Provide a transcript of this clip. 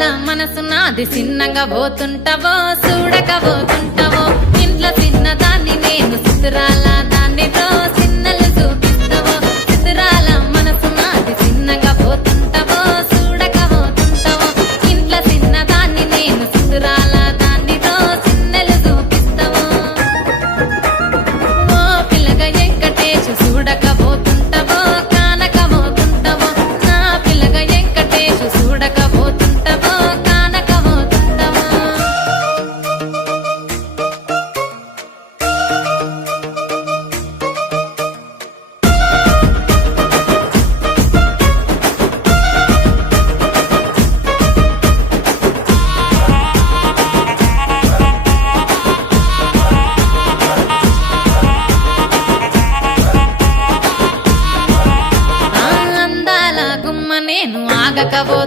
అందాల మనసు నాది చిన్నగా పోతుంటావో చూడకపోతుంటావో ఇంట్లో చిన్నదాన్ని నేను సుతురాల దాన్నితో చిన్నలు చూపిస్తావో సుతురాల మనసు నాది చిన్నగా పోతుంటావో చూడకపోతుంటావో ఇంట్లో చిన్నదాన్ని నేను సుతురాల దాన్నితో చిన్నలు చూపిస్తావో ఓ పిల్లగా వెంకటేశు చూడకపోతుంటావో కానకపోతుంటావో నా పిల్లగా వెంకటేశు చూడకపోతుంటావో కానకపోతుంటావో అందాల గుమ్మ నేను ఆగకపోతుంటావో